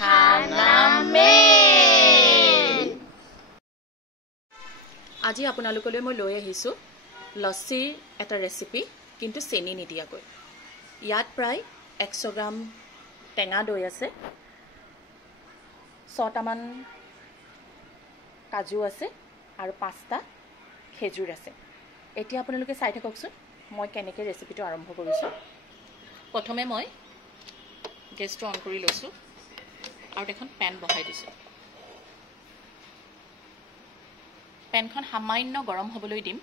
খানামেন আজি আপোনালোকলৈ মই লৈ আহিছোঁ লস্সিৰ এটা ৰেচিপি কিন্তু চেনি নিদিয়াকৈ ইয়াত প্ৰায় 100 গ্ৰাম টেঙা দৈ আছে 6টামান কাজু আছে আৰু 5টা খেজুৰ আছে এতিয়া আপোনালোকে চাই থাককচোন মই কেনেকৈ ৰেচিপিটো আৰম্ভ কৰিছোঁ প্ৰথমে মই গেছটো অন কৰি লৈছোঁ আৰু এখন পেন বহাই দিছোঁ পেনখন সামান্য গৰম হ'বলৈ দিম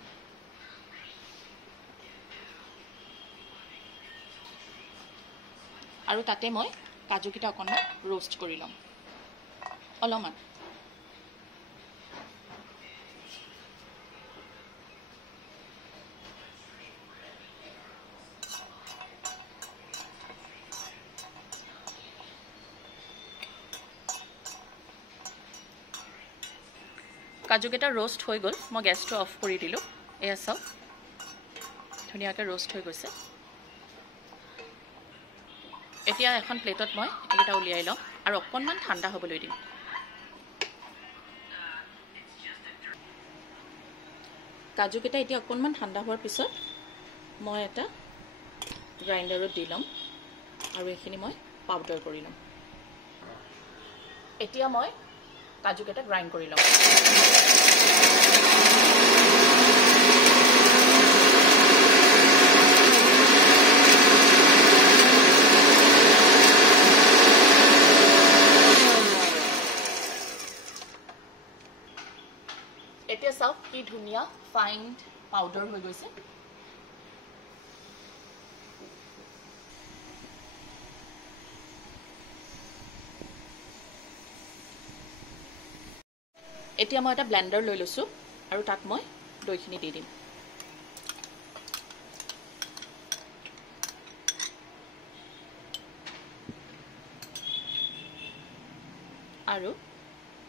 আৰু তাতে মই কাজুকিটা অকণমান ৰোষ্ট কৰি ল'ম অলপমান কাজুকেইটা ৰোষ্ট হৈ গ'ল মই গেছটো অফ কৰি দিলোঁ এয়া চাওক ধুনীয়াকৈ ৰোষ্ট হৈ গৈছে এতিয়া এখন প্লেটত মই এইকেইটা উলিয়াই লওঁ আৰু অকণমান ঠাণ্ডা হ'বলৈ দিম কাজুকেইটা এতিয়া অকণমান ঠাণ্ডা হোৱাৰ পিছত মই এটা গ্ৰাইণ্ডাৰত দি ল'ম আৰু এইখিনি মই পাউডাৰ কৰি ল'ম এতিয়া মই কাজুকেইটা গ্ৰাইণ্ড কৰি ল'ম এতিয়া চাওক কি ধুনীয়া ফাইন পাউডাৰ হৈ গৈছে এতিয়া মই এটা ব্লেন্ডাৰ লৈ লৈছোঁ আৰু তাত মই দৈখিনি দি দিম আৰু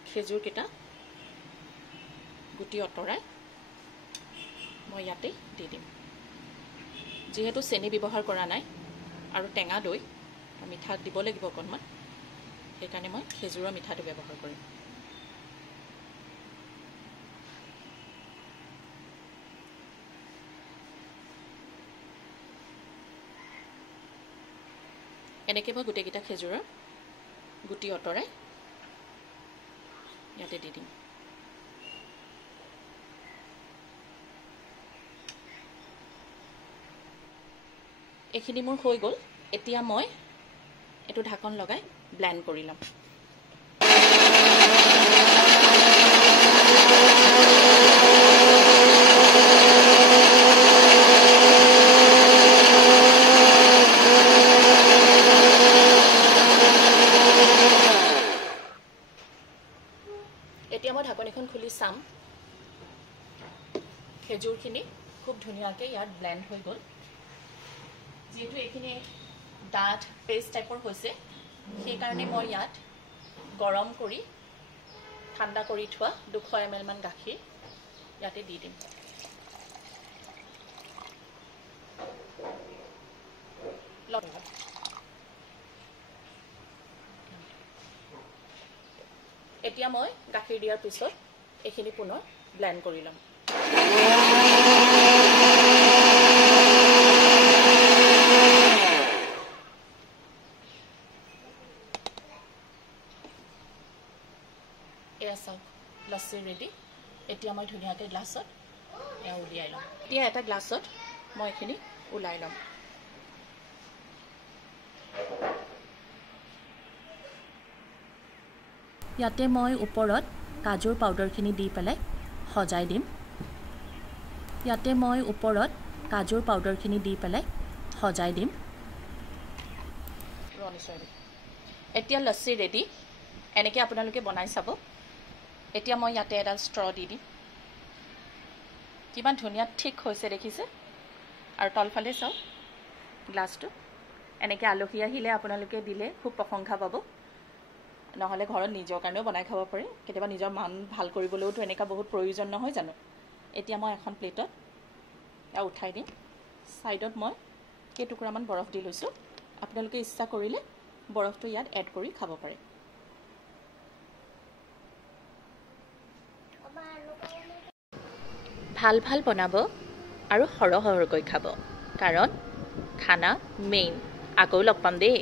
খেজুৰকেইটা গুটি অতৰাই মই ইয়াতে দি দিম যিহেতু চেনি ব্যৱহাৰ কৰা নাই আৰু টেঙা দৈ মিঠা দিব লাগিব অকণমান সেইকাৰণে মই খেজুৰৰ মিঠাটো ব্যৱহাৰ কৰিম এনেকৈ মই গোটেইকেইটা খেজুৰৰ গুটি অতৰাই ইয়াতে দি দিম এইখিনি মোৰ হৈ গ'ল এতিয়া মই এইটো ঢাকন লগাই ব্লেন্ড কৰি ল'ম এতিয়া মই ঢাকন এখন খুলি চাম খেজুৰখিনি খুব ধুনীয়াকৈ ইয়াত ব্লেন্ড হৈ গ'ল যেহেতু এইখিনি ডাঠ পেষ্ট টাইপৰ হৈছে সেইকাৰণে মই ইয়াত গৰম কৰি ঠাণ্ডা কৰি থোৱা 200 ml মান গাখীৰ ইয়াতে দি দিম এতিয়া মই গাখীৰ দিয়াৰ পিছত এইখিনি পুনৰ ব্লেন্ড কৰি ল'ম এয়া চাওক লস্সি ৰেডি এতিয়া মই ধুনীয়াকৈ গ্লাছত এয়া উলিয়াই ল'ম এতিয়া এটা গ্লাছত মই এইখিনি ওলাই ল'ম ইয়াতে মই ওপৰত কাজুৰ পাউডাৰখিনি দি পেলাই সজাই দিম ইয়াতে মই ওপৰত কাজুৰ পাউডাৰখিনি দি পেলাই সজাই দিম এতিয়া লস্সি ৰেডি এনেকৈ আপোনালোকে বনাই চাব এতিয়া মই ইয়াতে এটা ষ্ট্ৰ দি দিম কিমান ধুনীয়া ঠিক হৈছে দেখিছে আৰু তলফালে চাওক গ্লাছটো এনেকৈ আলহী আহিলে আপোনালোকে দিলে খুব প্ৰশংসা পাব নহলে ঘৰত নিজৰ কাৰণেও বনাই খাব পাৰে কেতিয়াবা নিজৰ মান ভাল কৰিবলৈওতো এনেকা বহুত প্ৰয়োজন নহয় জানো এতিয়া মই এখন প্লেটত এটা উঠাই দিম সাইডত মই কেইটুকুৰামান বৰফ দি লৈছোঁ আপোনালোকে ইচ্ছা কৰিলে বৰফটো ইয়াত এড কৰি খাব পাৰে ভাল ভাল বনাব আৰু সৰহ সৰহকৈ খাব কাৰণ খানা মেইন। আকৌ লগ পাম দেই।